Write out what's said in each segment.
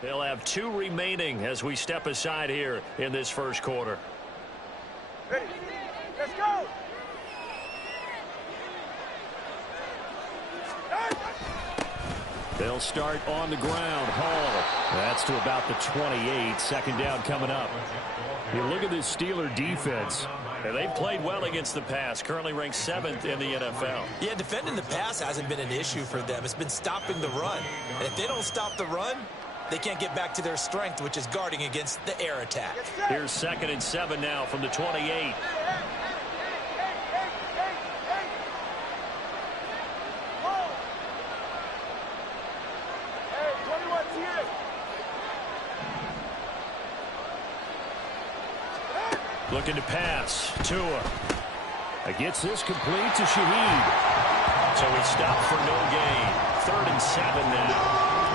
They'll have 2 remaining as we step aside here in this first quarter. Ready? Let's go! They'll start on the ground. Hall. That's to about the 28. Second down coming up. You look at this Steeler defense. And they've played well against the pass. Currently ranked 7th in the NFL. Yeah, defending the pass hasn't been an issue for them. It's been stopping the run. And if they don't stop the run, they can't get back to their strength, which is guarding against the air attack. Here's 2nd and 7 now from the 28. Looking to pass. Tua. Gets this complete to Shaheed. So he stopped for no gain. 3rd and 7 now.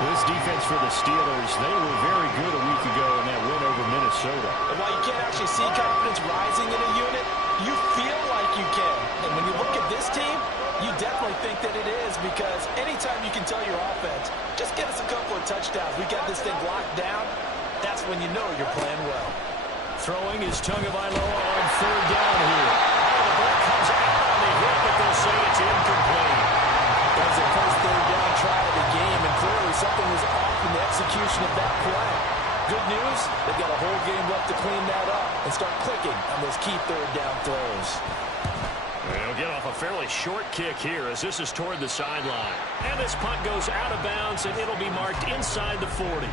This defense for the Steelers, they were very good a week ago in that win over Minnesota. And while you can't actually see confidence rising in a unit, you feel like you can. And when you look at this team, you definitely think that it is, because anytime you can tell your offense, just get us a couple of touchdowns, we got this thing locked down, that's when you know you're playing well. Throwing is Tagovailoa on 3rd down here. Oh, the ball comes out on the hit, but they'll say it's incomplete. That was the first 3rd down try of the game, and clearly something was off in the execution of that play. Good news, they've got a whole game left to clean that up and start clicking on those key 3rd down throws. They'll get off a fairly short kick here as this is toward the sideline. And this punt goes out of bounds, and it'll be marked inside the 40.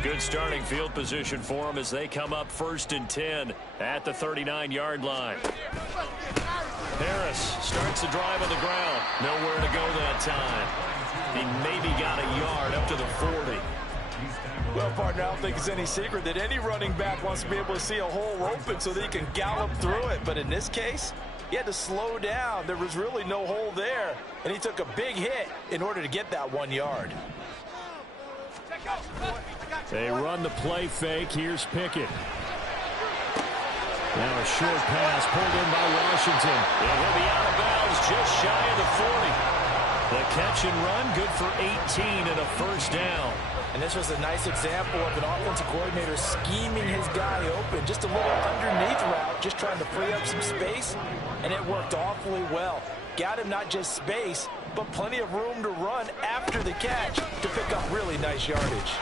Good starting field position for them as they come up 1st and 10 at the 39-yard line. Harris starts the drive on the ground. Nowhere to go that time. He maybe got a yard up to the 40. Well, partner, I don't think it's any secret that any running back wants to be able to see a hole open so that he can gallop through it. But in this case, he had to slow down. There was really no hole there, and he took a big hit in order to get that 1 yard. They run the play fake. Here's Pickett. Now a short pass pulled in by Washington. And he'll be out of bounds just shy of the 40. The catch and run good for 18 and a 1st down. And this was a nice example of an offensive coordinator scheming his guy open. Just a little underneath route, just trying to free up some space. And it worked awfully well. Got him not just space, but plenty of room to run after the catch to pick up really nice yardage.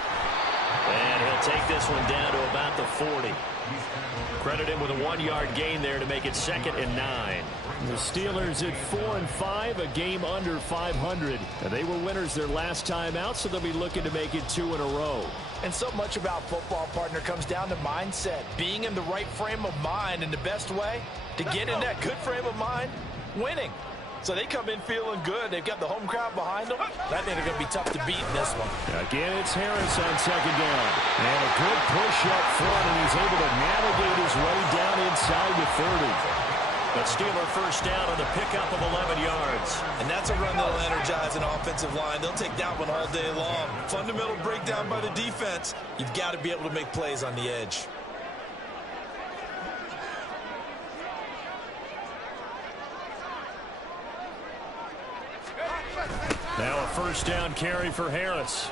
And he'll take this one down to about the 40. Credit him with a 1-yard gain there to make it 2nd and 9. The Steelers at 4-5, a game under 500. And they were winners their last time out, so they'll be looking to make it 2 in a row. And so much about football, partner, comes down to mindset. Being in the right frame of mind, and the best way to get in that good frame of mind, winning. So they come in feeling good. They've got the home crowd behind them. I think they're going to be tough to beat in this one. Again, it's Harris on 2nd down. And a good push up front, and he's able to navigate his way down inside the 30. But Steeler 1st down on the pickup of 11 yards. And that's a run that'll energize an offensive line. They'll take that one all day long. Fundamental breakdown by the defense. You've got to be able to make plays on the edge. Now a 1st down carry for Harris.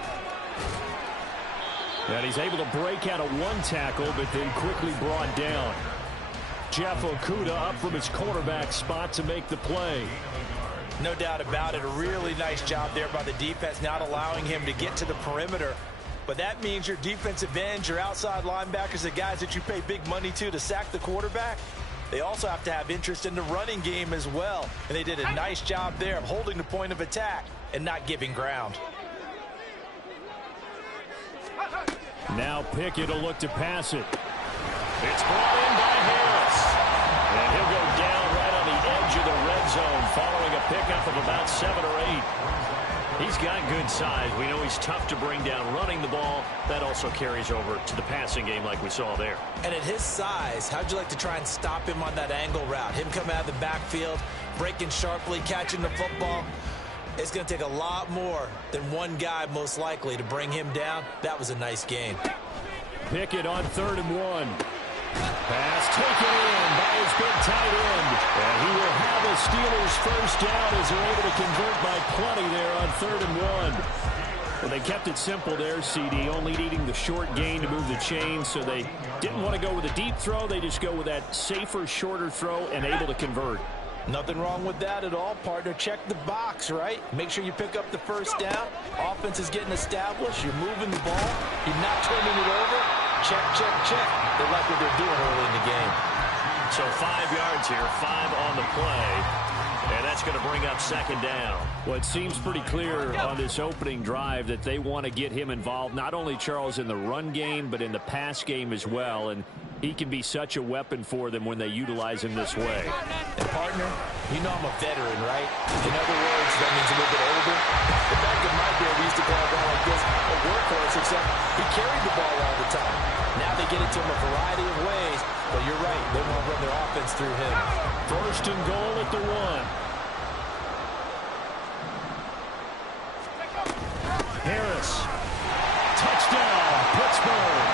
And he's able to break out of 1 tackle, but then quickly brought down. Jeff Okudah up from his cornerback spot to make the play. No doubt about it. A really nice job there by the defense, not allowing him to get to the perimeter. But that means your defensive ends, your outside linebackers, the guys that you pay big money to sack the quarterback, they also have to have interest in the running game as well. And they did a nice job there of holding the point of attack and not giving ground. Now Pickett will look to pass it. It's brought in by Harris. And he'll go down right on the edge of the red zone following a pickup of about 7 or 8. He's got good size. We know he's tough to bring down running the ball. That also carries over to the passing game like we saw there. And at his size, how'd you like to try and stop him on that angle route? Him coming out of the backfield, breaking sharply, catching the football. It's going to take a lot more than one guy, most likely, to bring him down. That was a nice game. Pickett on 3rd and 1. Pass taken in by his big tight end. And he will have the Steelers first down as they're able to convert by plenty there on 3rd and 1. Well, they kept it simple there, CD, only needing the short gain to move the chain, so they didn't want to go with a deep throw. They just go with that safer, shorter throw and able to convert. Nothing wrong with that at all, partner. Check the box, right? Make sure you pick up the first down. Offense is getting established. You're moving the ball. You're not turning it over. Check, check, check. They like what they're doing early in the game. So 5 yards here, 5 on the play. And that's going to bring up 2nd down. Well, it seems pretty clear on this opening drive that they want to get him involved, not only, Charles, in the run game, but in the pass game as well. And he can be such a weapon for them when they utilize him this way. And, partner, you know I'm a veteran, right? In other words, that means a little bit older. The back of my day, we used to call a guy like this a workhorse, except he carried the ball all the time. Now they get it to him a variety of ways. But you're right, they want to run their offense through him. 1st and goal at the 1. Harris. Touchdown, Pittsburgh.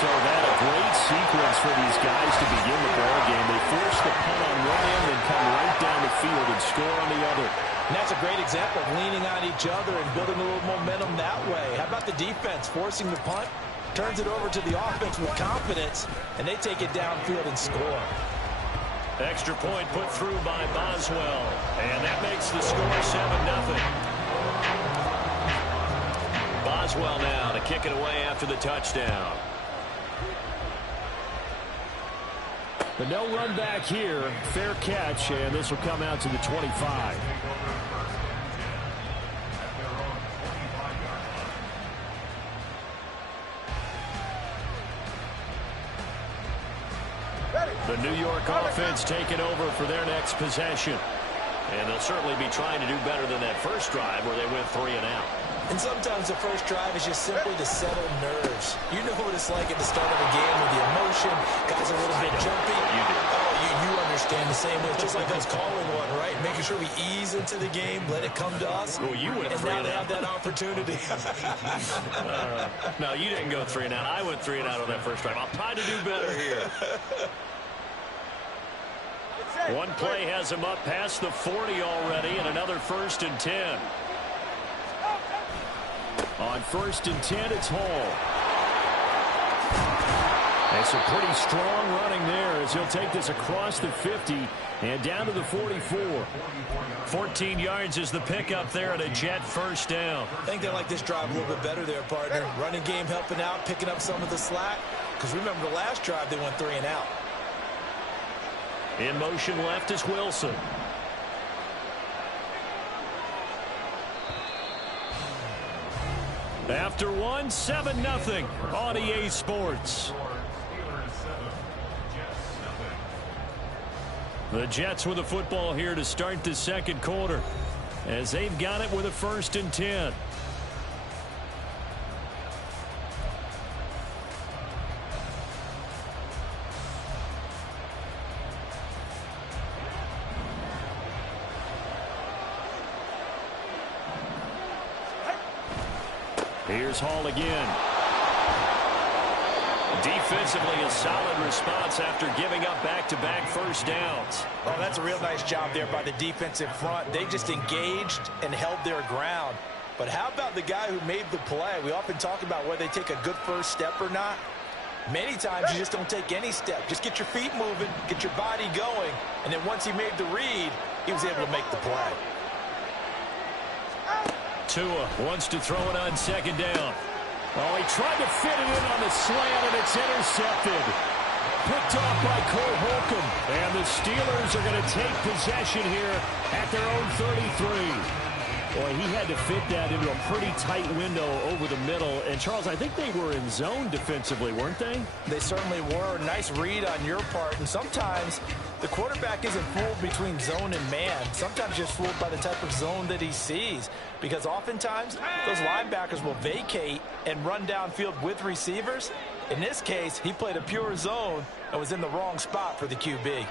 So that a great sequence for these guys to begin the ball game. They force the punt on one end and come right down the field and score on the other. And that's a great example of leaning on each other and building a little momentum that way. How about the defense forcing the punt? Turns it over to the offense with confidence, and they take it downfield and score. Extra point put through by Boswell, and that makes the score 7-0. Boswell now to kick it away after the touchdown. But no run back here. Fair catch, and this will come out to the 25. The New York offense taking over for their next possession. And they'll certainly be trying to do better than that first drive where they went 3 and out. And sometimes the first drive is just simply to settle nerves. You know what it's like at the start of a game with the emotion. Guys are a little bit jumpy. You do. Oh, you understand the same way. It's just like us calling one, right? Making sure we ease into the game, let it come to us. Well, you went 3 and now they out. have that opportunity. No, you didn't go 3 and out. I went 3 and out on that first drive. I'll try to do better here. One play has him up past the 40 already, and another 1st and 10. On 1st and 10, it's Hall. That's a pretty strong running there as he'll take this across the 50 and down to the 44. 14 yards is the pickup there at a Jet first down. I think they like this drive a little bit better there, partner. Running game helping out, picking up some of the slack. Because remember the last drive, they went 3 and out. In motion left is Wilson. After 1, 7-0 on EA Sports. The Jets with the football here to start the 2nd quarter as they've got it with a 1st and 10. Here's Hall again. Defensively, a solid response after giving up back-to-back first downs. Oh, that's a real nice job there by the defensive front. They just engaged and held their ground. But how about the guy who made the play? We often talk about whether they take a good first step or not. Many times you just don't take any step. Just get your feet moving, get your body going, and then once he made the read, he was able to make the play. Tua wants to throw it on 2nd down. Oh, he tried to fit it in on the slant, and it's intercepted. Picked off by Cole Holcomb. And the Steelers are going to take possession here at their own 33. Boy, he had to fit that into a pretty tight window over the middle. And, Charles, I think they were in zone defensively, weren't they? They certainly were. Nice read on your part. And sometimes the quarterback isn't fooled between zone and man. Sometimes just fooled by the type of zone that he sees. Because oftentimes, those linebackers will vacate and run downfield with receivers. In this case, he played a pure zone and was in the wrong spot for the QB.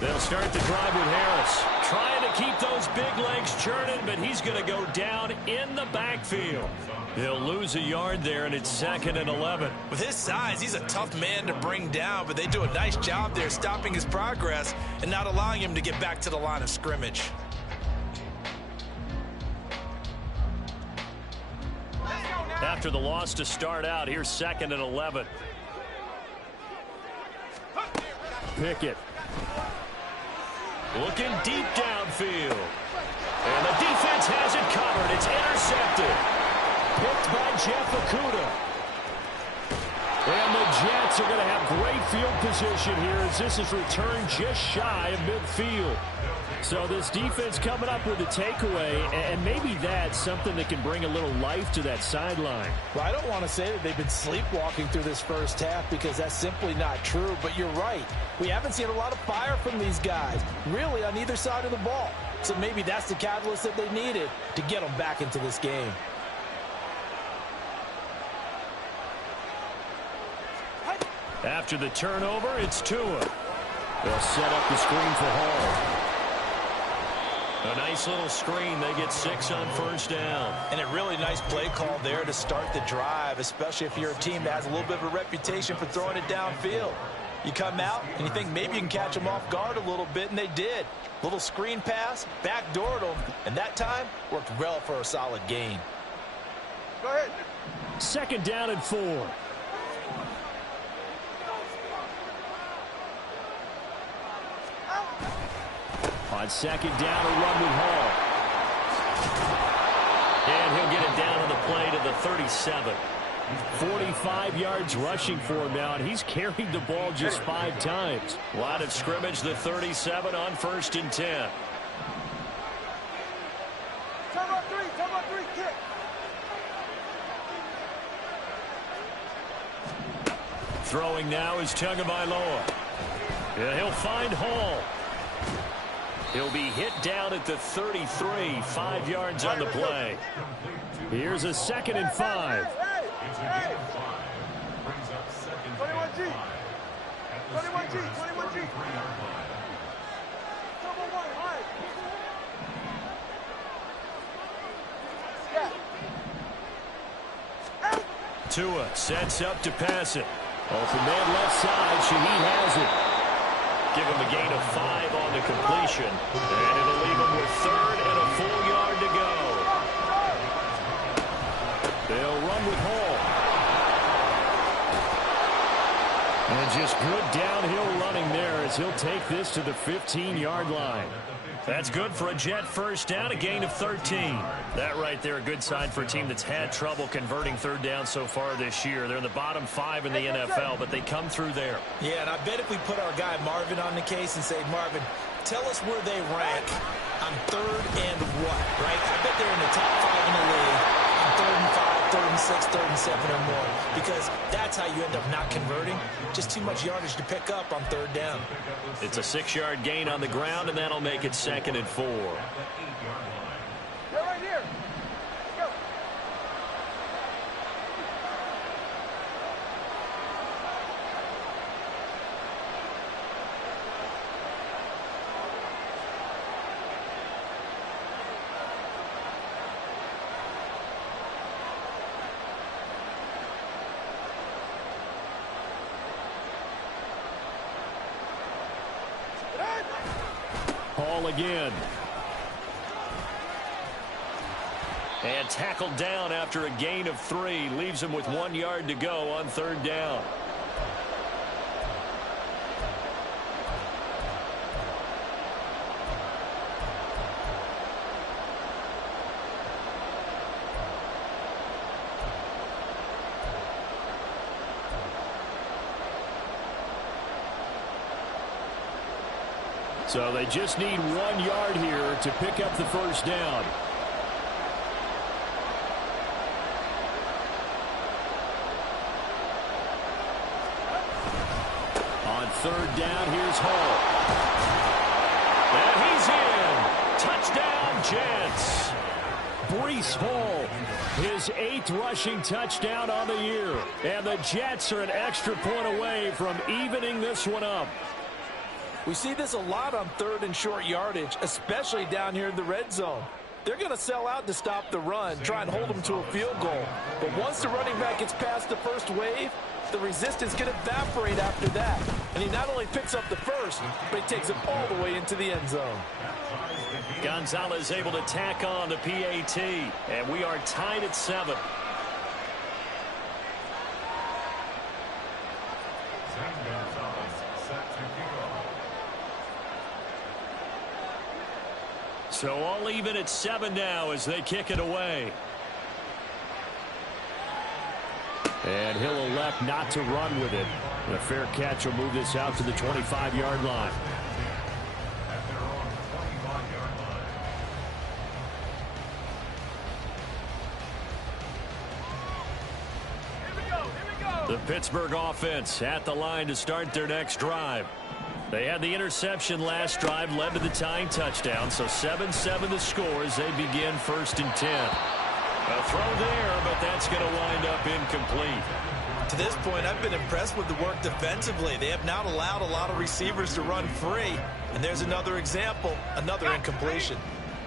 They'll start the drive with Harris. Trying to keep those big legs churning, but he's going to go down in the backfield. He'll lose a yard there, and it's 2nd and 11. With his size, he's a tough man to bring down, but they do a nice job there stopping his progress and not allowing him to get back to the line of scrimmage. After the loss to start out, here's 2nd and 11. Pickett. Looking deep downfield. And the defense has it covered. It's intercepted. Picked by Jeff Okudah. And the Jets are going to have great field position here as this is returned just shy of midfield. So this defense coming up with a takeaway, and maybe that's something that can bring a little life to that sideline. Well, I don't want to say that they've been sleepwalking through this first half because that's simply not true, but you're right. We haven't seen a lot of fire from these guys, really on either side of the ball. So maybe that's the catalyst that they needed to get them back into this game. After the turnover, it's Tua. They'll set up the screen for Hall. A nice little screen. They get 6 on first down. And a really nice play call there to start the drive, especially if you're a team that has a little bit of a reputation for throwing it downfield. You come out and you think maybe you can catch them off guard a little bit, and they did. Little screen pass, backdoored them, and that time worked well for a solid gain. Go ahead. 2nd down and 4. On 2nd down, a run with Hall. And he'll get it down on the play to the 37. 45 yards rushing for him now, and he's carried the ball just 5 times. Line of scrimmage, the 37 on 1st and 10. Turbo 3, kick. Throwing now is Tagovailoa. And he'll find Hall. He'll be hit down at the 33, 5 yards on the play. Here's a 2nd and 5. Hey. 21G. 21G. Turbo 1, high. Yeah. Tua sets up to pass it. Open man left side. Shaheed has it. Give him a gain of 5 on the completion. And it'll leave him with 3rd and a full yard to go. They'll run with Hall. And just good downhill running there as he'll take this to the 15-yard line. That's good for a Jet first down, a gain of 13. That right there, a good sign for a team that's had trouble converting 3rd down so far this year. They're in the bottom 5 in the NFL, but they come through there. Yeah, and I bet if we put our guy Marvin on the case and say, Marvin, tell us where they rank on 3rd and what, right? I bet they're in the top 5 in the league on 3rd and 5, 3rd and 6, 3rd and 7 or more, because that's how you end up not converting. Just too much yardage to pick up on 3rd down. It's a 6-yard gain on the ground, and that'll make it 2nd and 4. They're right here. Let's go. Hall again. And tackled down after a gain of 3. Leaves him with 1 yard to go on 3rd down. So they just need 1 yard here to pick up the first down. On 3rd down, here's Hall. And he's in. Touchdown, Jets. Breece Hall, his 8th rushing touchdown on the year. And the Jets are an extra point away from evening this one up. We see this a lot on 3rd and short yardage, especially down here in the red zone. they're going to sell out to stop the run, try and hold them to a field goal. But once the running back gets past the first wave, the resistance can evaporate after that. And he not only picks up the first, but he takes it all the way into the end zone. Gonzalez able to tack on the PAT, and we are tied at 7. So all even at 7 now as they kick it away. And he'll elect not to run with it. A fair catch will move this out to the 25-yard line. The Pittsburgh offense at the line to start their next drive. They had the interception last drive, led to the tying touchdown, so 7-7 the score as they begin 1st and 10. A throw there, but that's going to wind up incomplete. To this point, I've been impressed with the work defensively. They have not allowed a lot of receivers to run free. And there's another example, another incompletion.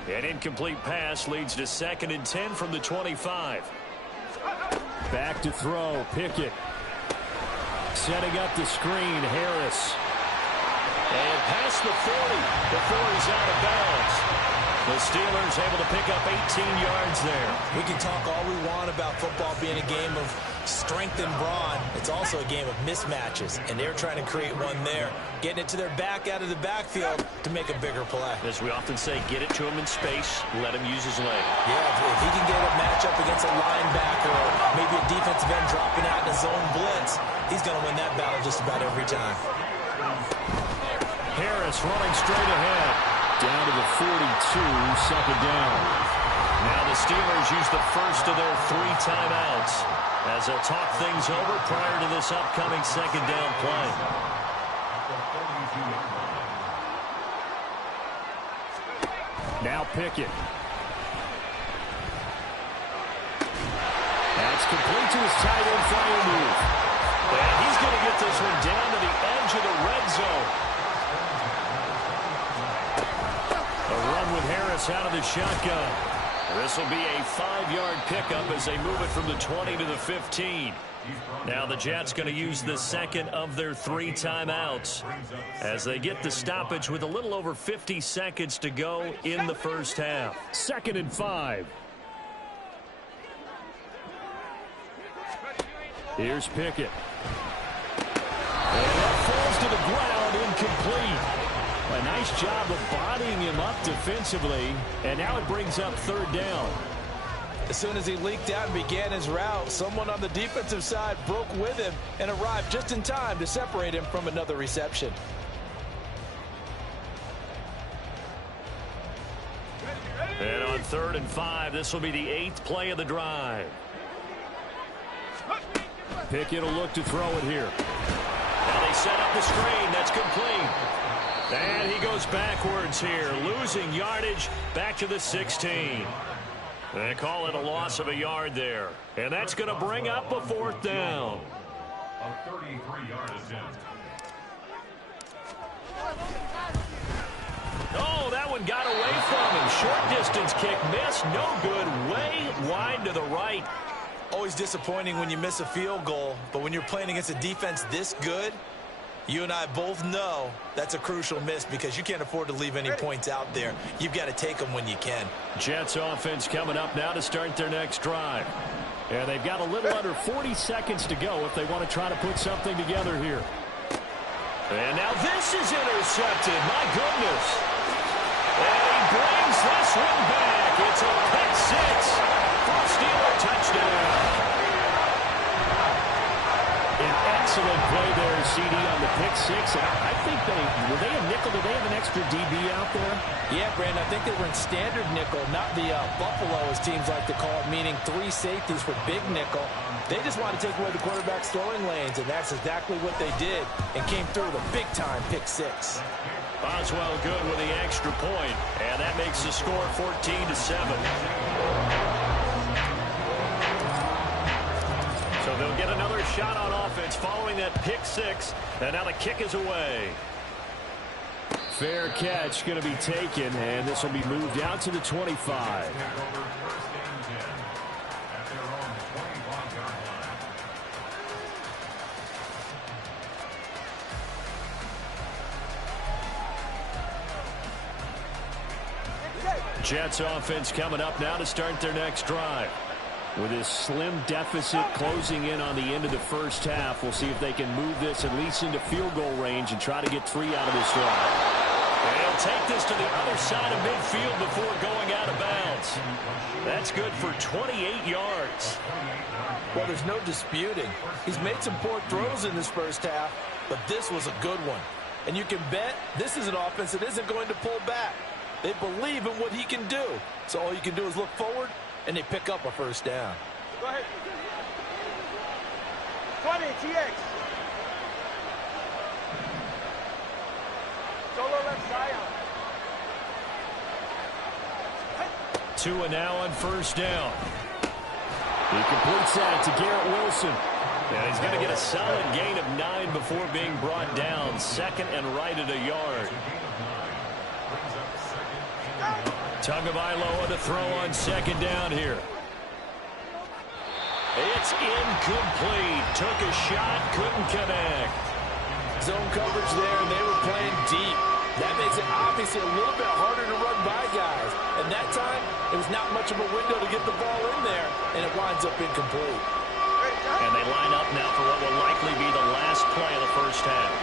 An incomplete pass leads to 2nd and 10 from the 25. Back to throw, Pickett. Setting up the screen, Harris. And past the 40 before he's out of bounds. The Steelers able to pick up 18 yards there. We can talk all we want about football being a game of strength and brawn. It's also a game of mismatches, and they're trying to create one there, getting it to their back out of the backfield to make a bigger play. As we often say, get it to him in space, let him use his leg. Yeah, if he can get a matchup against a linebacker or maybe a defensive end dropping out in a zone blitz, he's going to win that battle just about every time. Harris running straight ahead. Down to the 42, 2nd down. Now the Steelers use the first of their 3 timeouts as they'll talk things over prior to this upcoming 2nd down play. Now Pickett. That's complete to his tight end flyer move. And he's going to get this one down to the edge of the red zone. With Harris out of the shotgun. This will be a 5-yard pickup as they move it from the 20 to the 15. Now the Jets going to use the 2nd of their 3 timeouts as they get the stoppage with a little over 50 seconds to go in the first half. 2nd and 5. Here's Pickett. And that falls to the ground, incomplete. A nice job of bodying him up defensively, and now it brings up 3rd down. As soon as he leaked out and began his route, someone on the defensive side broke with him and arrived just in time to separate him from another reception. And on 3rd and 5, this will be the 8th play of the drive. Pickett will look to throw it here. Now they set up the screen. That's complete. And he goes backwards here, losing yardage back to the 16. They call it a loss of a yard there. And that's going to bring up a 4th down. A 33-yard attempt. Oh, that one got away from him. Short distance kick missed. No good. Way wide to the right. Always disappointing when you miss a field goal, but when you're playing against a defense this good, you and I both know that's a crucial miss because you can't afford to leave any points out there. You've got to take them when you can. Jets offense coming up now to start their next drive. And they've got a little under 40 seconds to go if they want to try to put something together here. And now this is intercepted. My goodness. And he brings this one back. It's a pick 6 for a Steeler touchdown. An excellent play there, CD, on the pick 6. And I think were they a nickel? Did they have an extra DB out there? Yeah, Brandon, I think they were in standard nickel, not the Buffalo, as teams like to call it, meaning 3 safeties for big nickel. They just want to take away the quarterback's throwing lanes, and that's exactly what they did and came through with a big-time pick 6. Boswell good with the extra point, and that makes the score 14-7. So they'll get another shot on offense following that pick 6, and now the kick is away. Fair catch going to be taken, and this will be moved out to the 25. Jets offense coming up now to start their next drive. With this slim deficit closing in on the end of the first half, we'll see if they can move this at least into field goal range and try to get 3 out of this drive. And he'll take this to the other side of midfield before going out of bounds. That's good for 28 yards. Well, there's no disputing. He's made some poor throws in this first half, but this was a good one. And you can bet this is an offense that isn't going to pull back. They believe in what he can do. So all you can do is look forward, and they pick up a first down. Go ahead. 20, TX. Solo left side. Tua now on first down. He completes that to Garrett Wilson. And he's going to get a solid gain of 9 before being brought down. Second and right at a yard. Tagovailoa to throw on second down here. It's incomplete. Took a shot, couldn't connect. Zone coverage there, and they were playing deep. That makes it obviously a little bit harder to run by guys. And that time, it was not much of a window to get the ball in there, and it winds up incomplete. And they line up now for what will likely be the last play of the first half.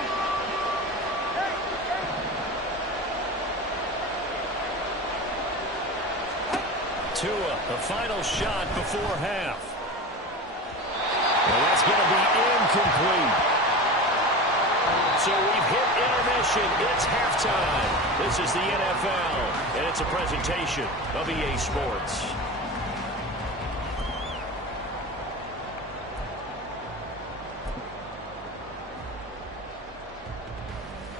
Tua, the final shot before half. Well, that's going to be incomplete. So we've hit intermission. It's halftime. This is the NFL, and it's a presentation of EA Sports.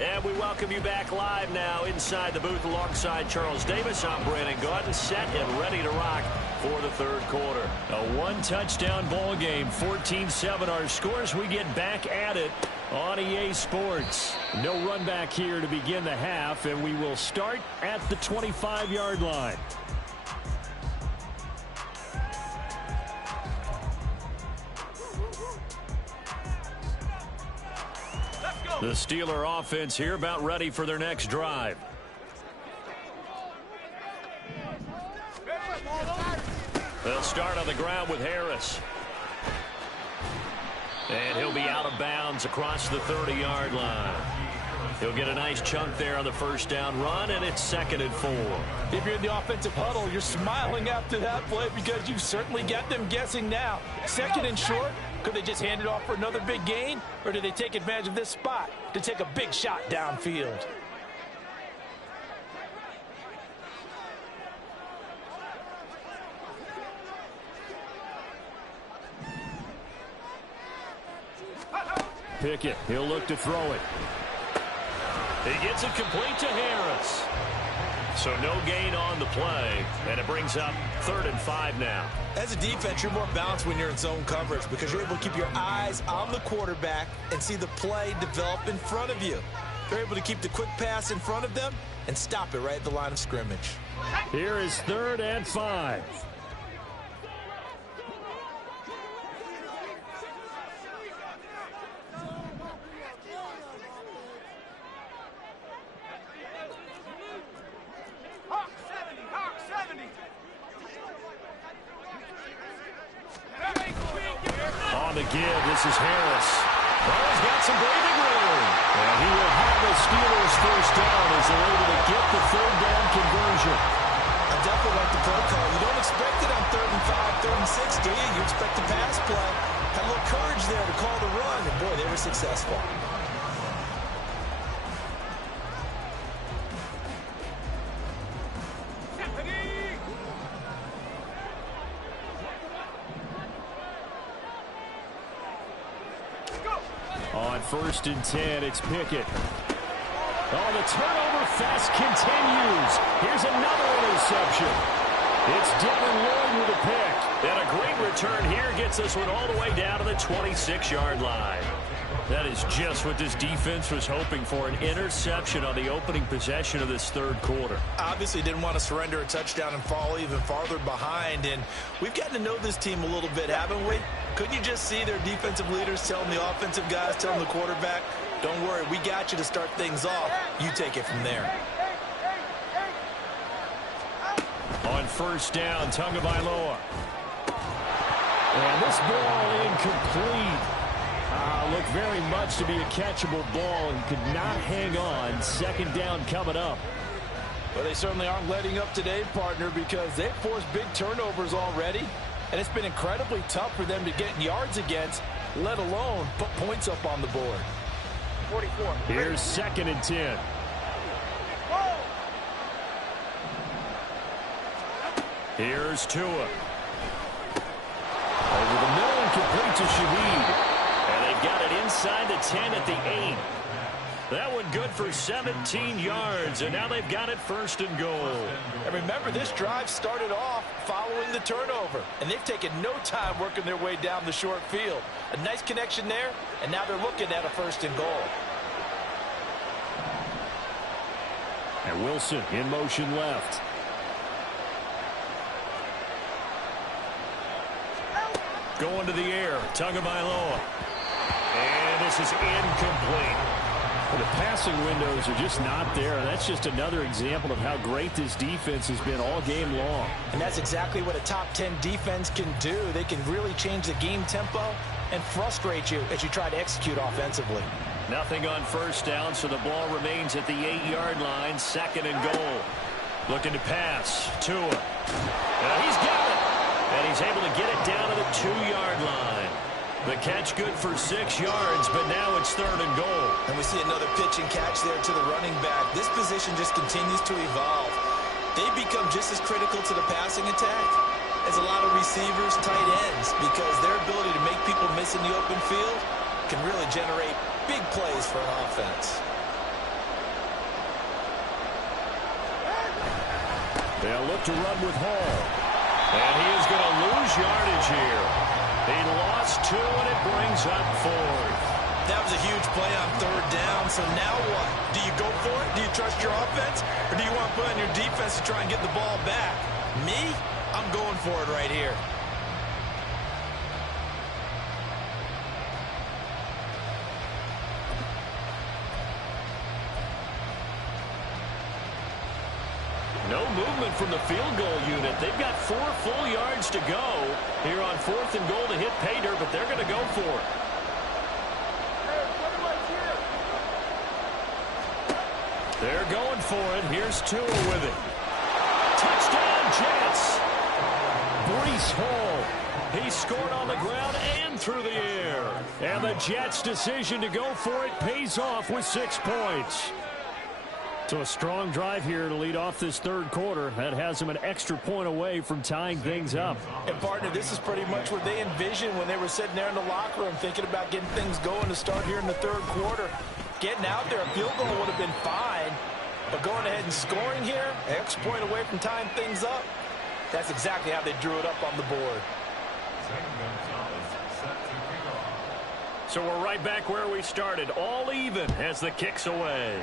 And we welcome you back live now inside the booth alongside Charles Davis. I'm Brandon Gaudin, set and ready to rock for the third quarter. A one-touchdown ball game, 14-7 our scores. We get back at it on EA Sports. No run back here to begin the half, and we will start at the 25-yard line. The Steeler offense here about ready for their next drive. They'll start on the ground with Harris. And he'll be out of bounds across the 30-yard line. He'll get a nice chunk there on the first down run, and it's 2nd and 4. If you're in the offensive huddle, you're smiling after that play because you've certainly got them guessing now. 2nd and short. Could they just hand it off for another big gain, or do they take advantage of this spot to take a big shot downfield? Pickett, he'll look to throw it. He gets it complete to Harris. So no gain on the play, and it brings up 3rd and 5 now. As a defense, you're more balanced when you're in zone coverage because you're able to keep your eyes on the quarterback and see the play develop in front of you. They're able to keep the quick pass in front of them and stop it right at the line of scrimmage. Here is 3rd and 5. On the give, this is Harris. Oh, he's got some breathing room. And he will have the Steelers first down as they're able to get the 3rd down conversion. I definitely like the play call. You don't expect it on 3rd and 5, 3rd and 6, do you? You expect the pass play. Had a little courage there to call the run, and boy, they were successful. On 1st and 10, it's Pickett. Oh, the turnover fest continues. Here's another interception. It's Devin Lloyd with a pick. And a great return here gets this one all the way down to the 26-yard line. That is just what this defense was hoping for, an interception on the opening possession of this third quarter. Obviously didn't want to surrender a touchdown and fall even farther behind, and we've gotten to know this team a little bit, haven't we? Couldn't you just see their defensive leaders telling the offensive guys, telling the quarterback, don't worry, we got you to start things off. You take it from there. On first down, Tagovailoa. And this ball incomplete. Looked very much to be a catchable ball and could not hang on. Second down coming up. Well, they certainly aren't letting up today, partner, because they've forced big turnovers already. And it's been incredibly tough for them to get yards against, let alone put points up on the board. 44. Here's 2nd and 10. Here's Tua. Over the middle and complete to Shaheed. And they've got it inside the 10 at the 8. That one good for 17 yards, and now they've got it 1st and goal. And remember, this drive started off following the turnover, and they've taken no time working their way down the short field. A nice connection there, and now they're looking at a 1st and goal. And Wilson in motion left. Going to the air, Tagovailoa. And this is incomplete. Well, the passing windows are just not there. That's just another example of how great this defense has been all game long. And that's exactly what a top 10 defense can do. They can really change the game tempo and frustrate you as you try to execute offensively. Nothing on first down, so the ball remains at the 8-yard line. 2nd and goal. Looking to pass. Tua. He's got it. And he's able to get it down to the 2-yard line. The catch good for 6 yards, but now it's 3rd and goal. And we see another pitch and catch there to the running back. This position just continues to evolve. They become just as critical to the passing attack as a lot of receivers, tight ends, because their ability to make people miss in the open field can really generate big plays for an offense. They'll look to run with Hall. And he is going to lose yardage here. He lost 2, and it brings up 4th. That was a huge play on 3rd down, so now what? Do you go for it? Do you trust your offense? Or do you want to put on your defense to try and get the ball back? Me? I'm going for it right here. No movement from the field goal unit. They've got 4 full yards to go here on 4th and goal to hit pay dirt, but they're going to go for it. They're going for it. Here's Tua with it. Touchdown, Jets. Breece Hall. He scored on the ground and through the air. And the Jets' decision to go for it pays off with 6 points. So a strong drive here to lead off this third quarter. That has them an extra point away from tying things up. And, partner, this is pretty much what they envisioned when they were sitting there in the locker room thinking about getting things going to start here in the third quarter. Getting out there, a field goal would have been fine. But going ahead and scoring here, an extra point away from tying things up, that's exactly how they drew it up on the board. So we're right back where we started, all even as the kick's away.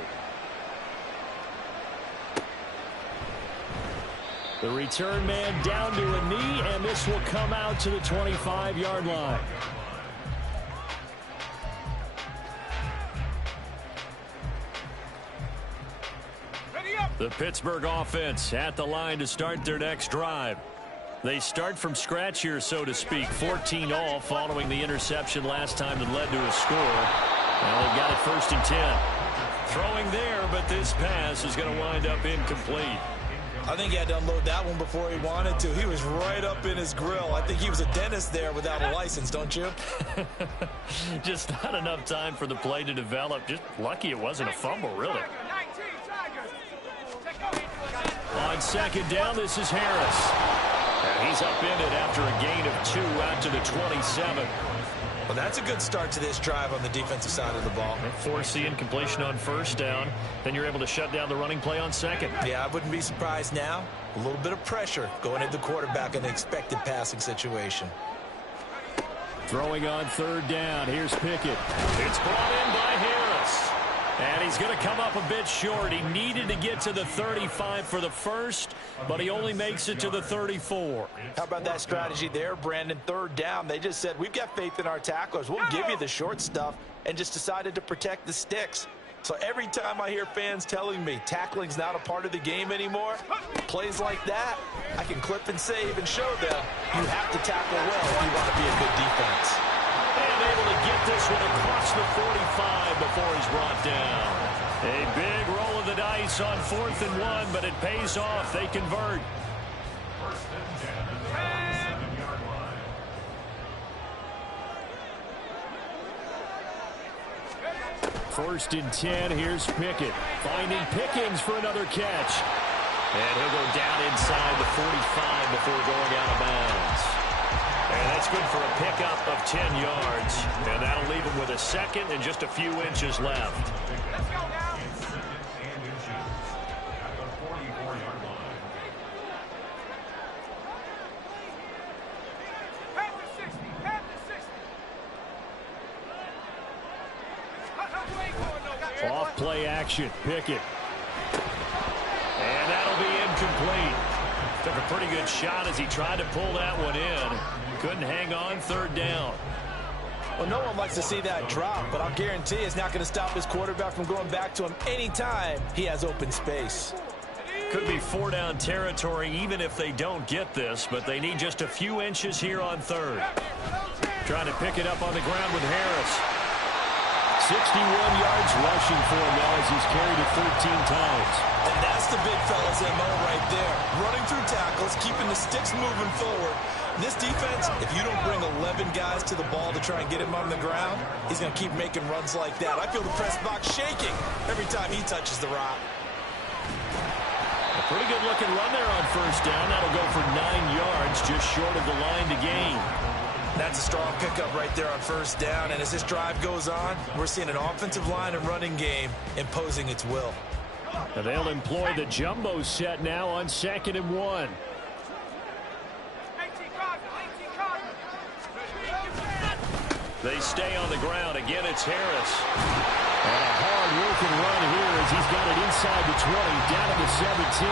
The return man down to a knee, and this will come out to the 25-yard line. The Pittsburgh offense at the line to start their next drive. They start from scratch here, so to speak. 14 all following the interception last time that led to a score. Now they've got it 1st and 10. Throwing there, but this pass is going to wind up incomplete. I think he had to unload that one before he wanted to. He was right up in his grill. I think he was a dentist there without a license, don't you? Just not enough time for the play to develop. Just lucky it wasn't a fumble, really. On second down, this is Harris. And he's upended after a gain of 2 out to the 27. Well, that's a good start to this drive on the defensive side of the ball. Force the incompletion on first down. Then you're able to shut down the running play on second. Yeah, I wouldn't be surprised now. A little bit of pressure going at the quarterback in an expected passing situation. Throwing on third down. Here's Pickett. It's brought in by Harris. And he's going to come up a bit short. He needed to get to the 35 for the first, but he only makes it to the 34. How about that strategy there, Brandon? Third down. They just said, we've got faith in our tacklers. We'll give you the short stuff, and just decided to protect the sticks. So every time I hear fans telling me tackling's not a part of the game anymore, plays like that, I can clip and save and show them you have to tackle well if you want to be a good defense. And able to get this one across the 45 before he's brought down. A big roll of the dice on 4th and 1, but it pays off. They convert. First and 10 at the 47-yard line. First and 10, here's Pickett. Finding Pickens for another catch. And he'll go down inside the 45 before going out of bounds. And that's good for a pickup of 10 yards. And that'll leave him with a second and just a few inches left. Let's go now. Second and inches at the 44-yard line. Pass to 60. Pass to 60. We ain't going nowhere. Off play action, Pickett. And that'll be incomplete. Took a pretty good shot as he tried to pull that one in. Couldn't hang on, third down. Well, no one likes to see that drop, but I'll guarantee it's not going to stop his quarterback from going back to him anytime he has open space. Could be 4-down territory even if they don't get this, but they need just a few inches here on third. Trying to pick it up on the ground with Harris. 61 yards rushing for him now as he's carried it 13 times. And that's the big fella's MO right there. Running through tackles, keeping the sticks moving forward. This defense, if you don't bring 11 guys to the ball to try and get him on the ground, he's going to keep making runs like that. I feel the press box shaking every time he touches the rock. A pretty good looking run there on first down. That'll go for 9 yards, just short of the line to gain. That's a strong pickup right there on first down. And as this drive goes on, we're seeing an offensive line and running game imposing its will. And they'll employ the jumbo set now on 2nd and 1. They stay on the ground. Again, it's Harris. And a hard-working run here as he's got it inside the 20, down to the 17.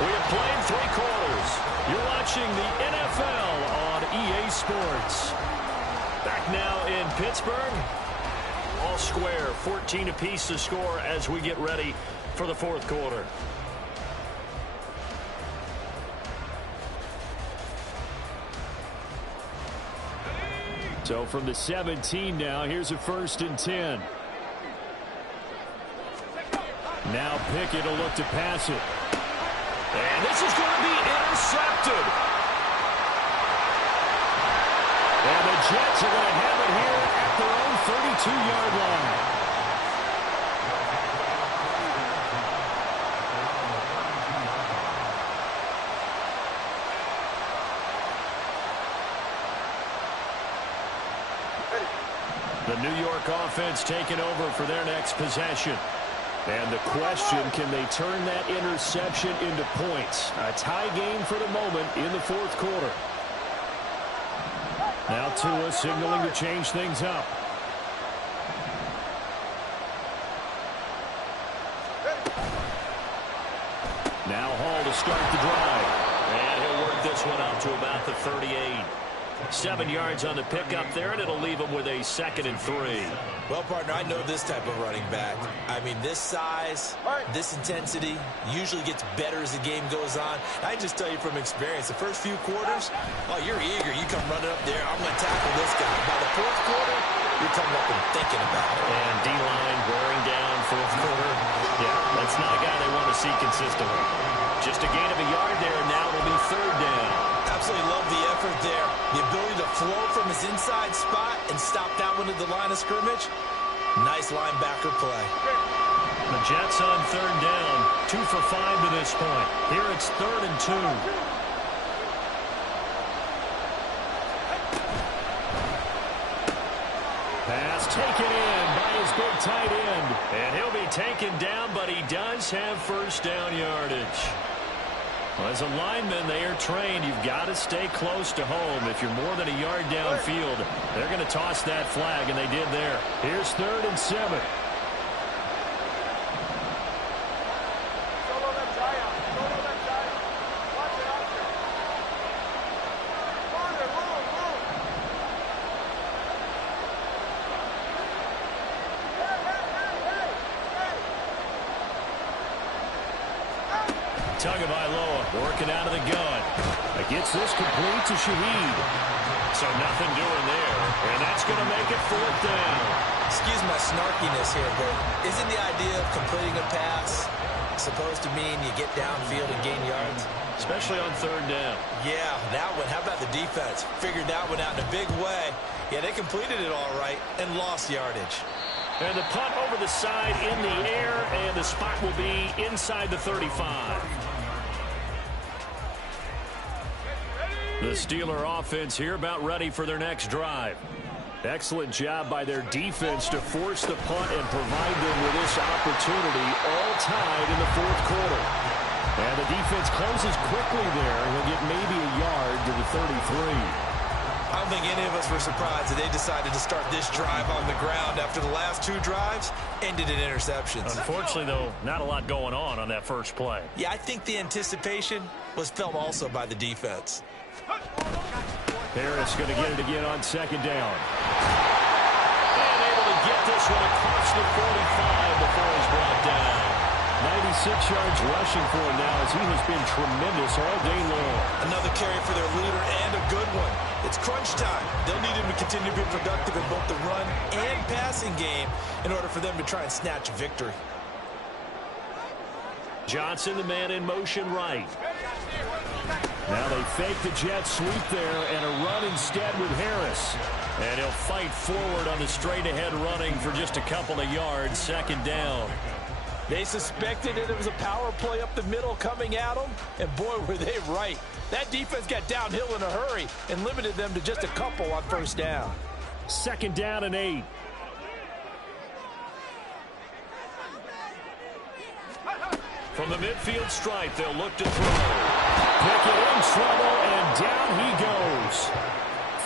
We have played 3 quarters. You're watching the NFL on EA Sports. Back now in Pittsburgh. All square, 14 apiece to score as we get ready for the 4th quarter. So from the 17 now, here's a 1st and 10. Now Pickett will look to pass it. And this is going to be intercepted. And the Jets are going to have it here at their own 32-yard line. The New York offense taking over for their next possession. And the question, can they turn that interception into points? A tie game for the moment in the 4th quarter. Now Tua signaling to change things up. Now Hall to start the drive. And he'll work this one out to about the 38. 7 yards on the pickup there, and it'll leave him with a 2nd and 3. Well, partner, I know this type of running back. I mean, this size, this intensity usually gets better as the game goes on. I just tell you from experience, the first few quarters, oh, you're eager. You come running up there, I'm going to tackle this guy. By the 4th quarter, you're coming up and thinking about it. And D-line wearing down 4th quarter. Yeah, that's not a guy they want to see consistently. Just a gain of a yard there, and now it'll be 3rd down. Absolutely love the effort there. The ability to flow from his inside spot and stop that one at the line of scrimmage. Nice linebacker play. The Jets on 3rd down. 2 for 5 to this point. Here it's 3rd and 2. Pass taken in by his big tight end. And he'll be taken down, but he does have 1st down yardage. As a lineman, they are trained. You've got to stay close to home. If you're more than a yard downfield, they're going to toss that flag, and they did there. Here's 3rd and 7. Tagovailoa working out of the gun. Gets this complete to Shaheed. So nothing doing there. And that's going to make it 4th down. Excuse my snarkiness here, but isn't the idea of completing a pass supposed to mean you get downfield and gain yards? Especially on 3rd down. Yeah, that one. How about the defense? Figured that one out in a big way. Yeah, they completed it all right and lost yardage. And the punt over the side in the air, and the spot will be inside the 35. The Steeler offense here about ready for their next drive. Excellent job by their defense to force the punt and provide them with this opportunity, all tied in the 4th quarter. And the defense closes quickly there. He'll get maybe a yard to the 33. I don't think any of us were surprised that they decided to start this drive on the ground after the last 2 drives ended in interceptions. Unfortunately, though, not a lot going on that first play. Yeah, I think the anticipation was felt also by the defense. Harris going to get it again on 2nd down. And able to get this one across the 45 before he's brought down. 96 yards rushing for him now as he has been tremendous all day long. Another carry for their leader and a good one. It's crunch time. They'll need him to continue to be productive in both the run and passing game in order for them to try and snatch a victory. Johnson, the man in motion right. Now they fake the jet sweep there and a run instead with Harris. And he'll fight forward on the straight-ahead running for just a couple of yards, 2nd down. They suspected that it was a power play up the middle coming at them, and boy, were they right. That defense got downhill in a hurry and limited them to just a couple on 1st down. 2nd down and 8. From the midfield stripe, they'll look to throw. Pickett in trouble, and down he goes.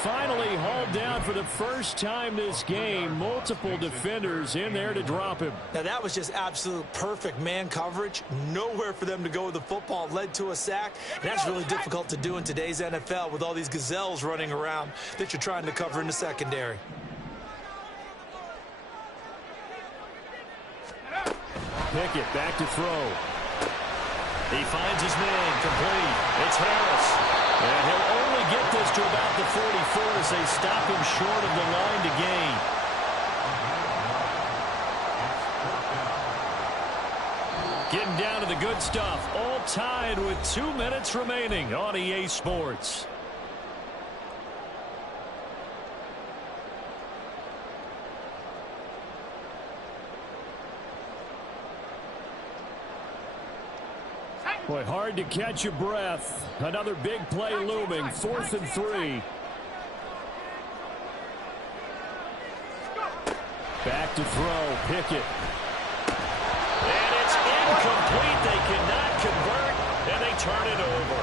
Finally hauled down for the first time this game. Multiple defenders in there to drop him. Now, that was just absolute perfect man coverage. Nowhere for them to go with the football. Led to a sack. And that's really difficult to do in today's NFL with all these gazelles running around that you're trying to cover in the secondary. Pickett back to throw. He finds his man complete. It's Harris. And he'll only get this to about the 44 as they stop him short of the line to gain. Getting down to the good stuff. All tied with 2 minutes remaining on EA Sports. Boy, hard to catch your breath. Another big play looming. 4th and 3. Back to throw. Pickett. And it's incomplete. They cannot convert, and they turn it over.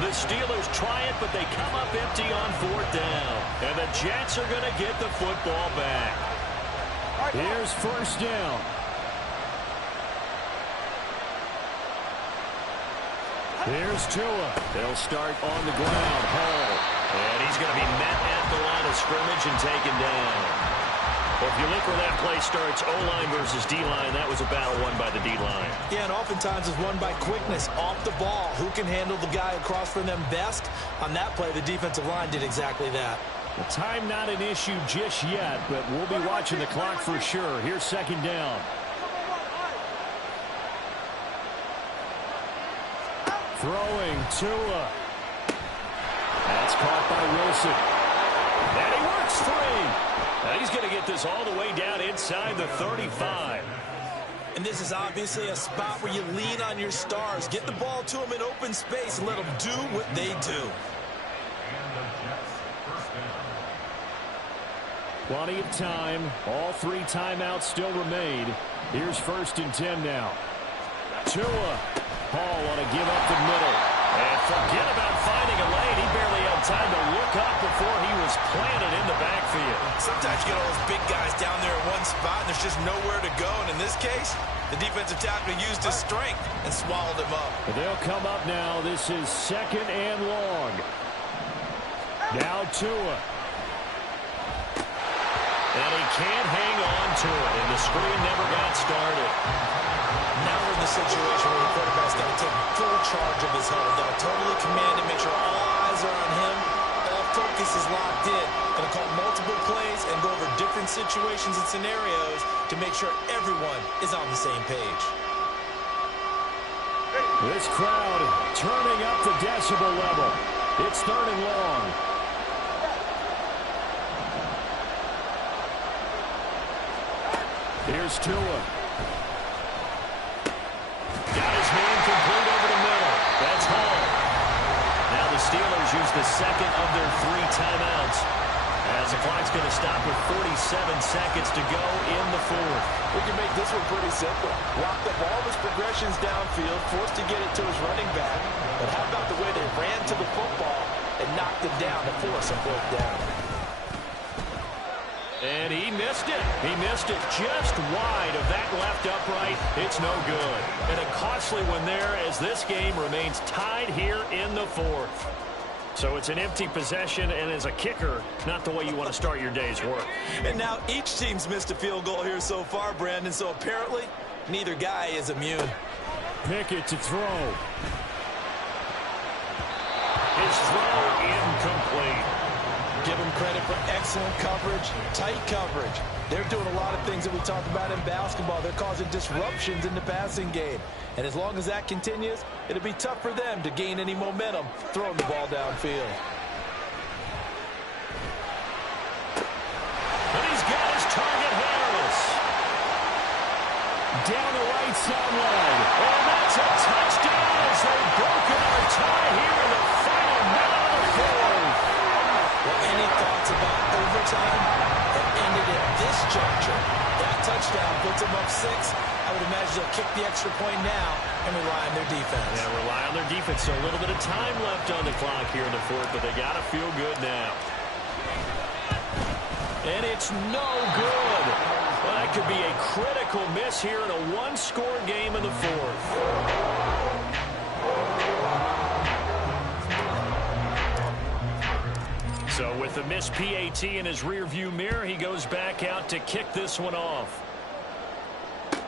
The Steelers try it, but they come up empty on 4th down. And the Jets are going to get the football back. Here's 1st down. Here's Tua. They'll start on the ground. Hall. And he's going to be met at the line of scrimmage and taken down. Well, if you look where that play starts, O-line versus D-line, that was a battle won by the D-line. Yeah, and oftentimes it's won by quickness off the ball. Who can handle the guy across from them best? On that play, the defensive line did exactly that. The time not an issue just yet, but we'll be watching the clock for sure. Here's 2nd down. Throwing Tua. That's caught by Wilson. And he works free. Now he's going to get this all the way down inside the 35. And this is obviously a spot where you lean on your stars. Get the ball to them in open space and let them do what they do. Plenty of time. All 3 timeouts still remain. Here's 1st and 10 now. Tua. Hall on a give up the middle. is planted in the backfield. Sometimes you get all those big guys down there in one spot, and there's just nowhere to go. And in this case, the defensive tackle used his strength and swallowed him up. They'll come up now. This is 2nd and long. Now Tua. And he can't hang on to it, and the screen never got started. Now we're in the situation where the quarterback's got to take full charge of his huddle. Got to totally command it, make sure all eyes are on him. All focus is locked in. Going to call multiple plays and go over different situations and scenarios to make sure everyone is on the same page. This crowd turning up the decibel level. It's 3rd and long. Here's Tua. Got his man complete over the middle. That's home. Now the Steelers use the 2nd of their 3 timeouts, as the clock's going to stop with 47 seconds to go in the 4th. We can make this one pretty simple. Lock up all his progressions downfield, forced to get it to his running back. But how about the way they ran to the football and knocked him down to force a 4th down? And he missed it. He missed it just wide of that left upright. It's no good. And a costly one there, as this game remains tied here in the 4th. So it's an empty possession, and as a kicker, not the way you want to start your day's work. And now each team's missed a field goal here so far, Brandon, so apparently neither guy is immune. Pickett to throw. His throw incomplete. Give him credit for excellent coverage, tight coverage. They're doing a lot of things that we talk about in basketball. They're causing disruptions in the passing game. And as long as that continues, it'll be tough for them to gain any momentum throwing the ball downfield. And he's got his target, Harris. Down the right sideline. And that's a touchdown as they've broken our tie here in the final minute of the 4th. Well, any thoughts about overtime have ended at this juncture. That touchdown puts them up 6. I would imagine they'll kick the extra point now and rely on their defense. Yeah, rely on their defense. So a little bit of time left on the clock here in the 4th, but they got to feel good now. And it's no good. Well, that could be a critical miss here in a one-score game in the 4th. So with the missed PAT in his rearview mirror, he goes back out to kick this one off.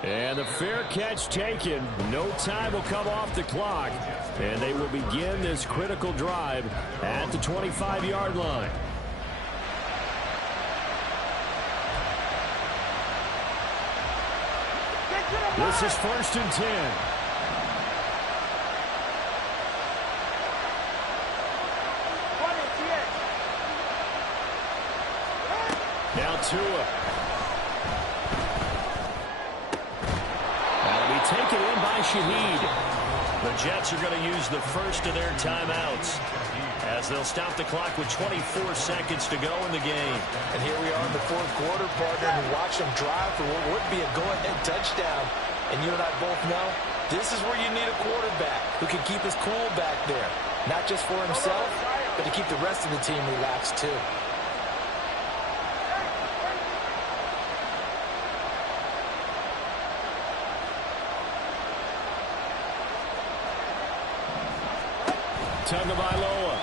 And the fair catch taken. No time will come off the clock. And they will begin this critical drive at the 25-yard line. This is 1st and 10. Now Tua. That'll be taken in by Shaheed. The Jets are going to use the first of their timeouts, as they'll stop the clock with 24 seconds to go in the game. And here we are in the 4th quarter, partner, and watch them drive for what would be a go-ahead touchdown. And you and I both know this is where you need a quarterback who can keep his cool back there, not just for himself, but to keep the rest of the team relaxed too. Tagovailoa.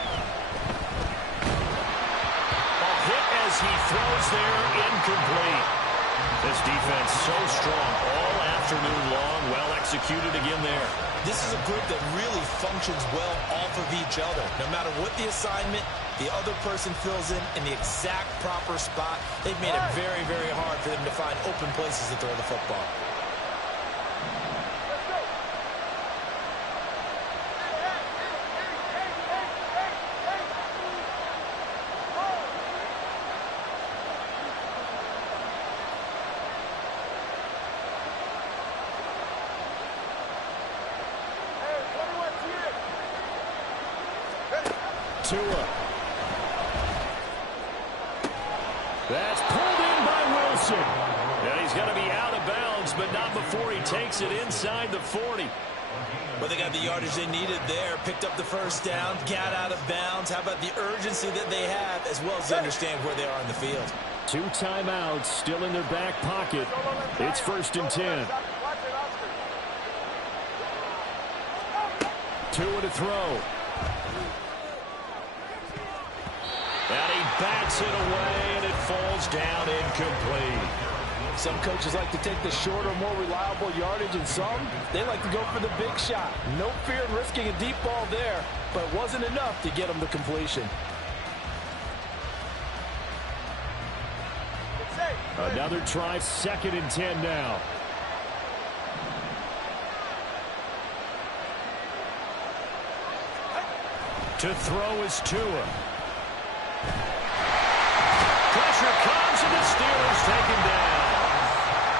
A hit as he throws there, incomplete. This defense so strong all afternoon long, well executed again there. This is a group that really functions well off of each other. No matter what the assignment, the other person fills in the exact proper spot. They've made it very, very hard for them to find open places to throw the football. Tua. That's pulled in by Wilson. And he's going to be out of bounds, but not before he takes it inside the 40. But they got the yardage they needed there, picked up the first down, got out of bounds. How about the urgency that they have, as well as they understand where they are in the field? 2 timeouts still in their back pocket. It's 1st and 10. 2 to throw. And he bats it away, and it falls down incomplete. Some coaches like to take the shorter, more reliable yardage, and some, they like to go for the big shot. No fear in risking a deep ball there, but it wasn't enough to get them to completion. Another try, 2nd and 10 now. To throw is Tua. Pressure comes, and the Steelers take him down.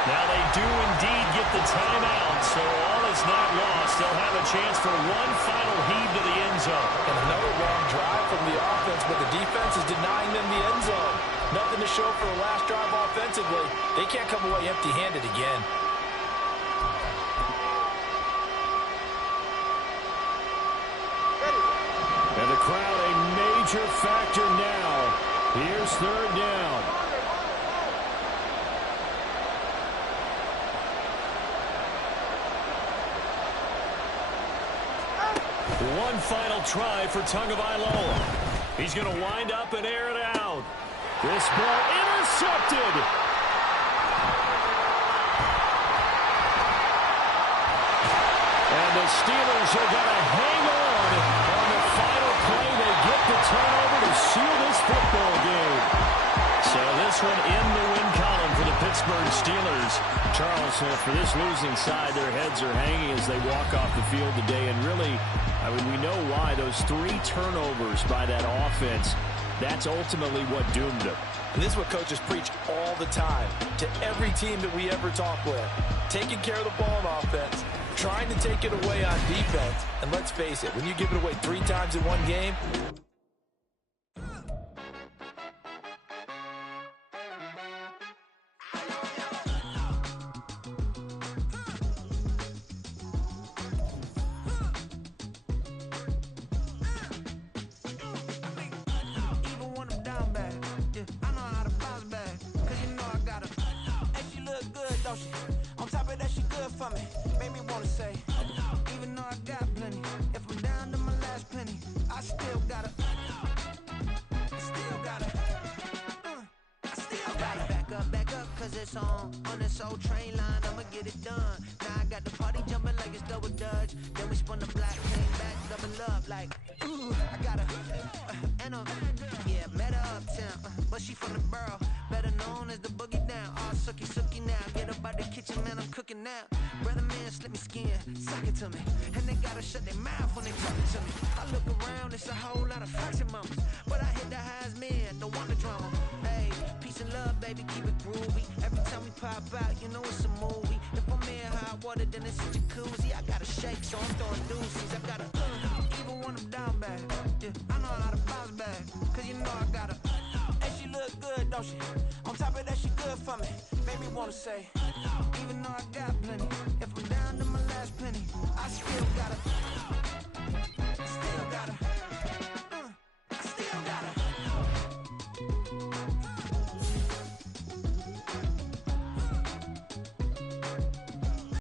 Now they do indeed get the timeout, so all is not lost. They'll have a chance for one final heave to the end zone. And another long drive from the offense, but the defense is denying them the end zone. Nothing to show for the last drive offensively. They can't come away empty-handed again. And the crowd a major factor now. Here's 3rd down. One final try for Tagovailoa. He's going to wind up and air it out. This ball intercepted. And the Steelers are going to hang on the final play. They get the turnover to seal this football game. So this one in the win column for the Pittsburgh Steelers. Charles, for this losing side, their heads are hanging as they walk off the field today. And really, I mean, we know why. Those 3 turnovers by that offense, that's ultimately what doomed them. And this is what coaches preach all the time to every team that we ever talk with. Taking care of the ball on offense, trying to take it away on defense. And let's face it, when you give it away 3 times in one game, on top of that, she good for me. Made me wanna say, even though I got plenty, if I'm down to my last penny, I still gotta back up, cause it's on this old train line, I'ma get it done. Now I got the party jumping like it's double dutch. Then we spun the black, came back, double up, like, ooh, I got her, and yeah, met her uptown, but she from the borough, better known as the boogie down, all sookie now, get up out the kitchen, man, I'm cooking now. Brother man, slip me skin, suck it to me, and they gotta shut their mouth when they talking to me. I look around, it's a whole lot of fraction mamas, but I hit the highs, man, don't want the drama. Hey, peace and love, baby, keep it groovy. Every time we pop out, you know it's a movie. If I'm in hot water, then it's a jacuzzi. I gotta shake, so I'm throwing deuces. I gotta, even when I'm down bad. Yeah, I know how to bounce back, cause you know I gotta. Hey, she look good, don't she? On top of that, she good for me. Made me wanna say, even though I got plenty, if I'm down to my last penny, I still gotta.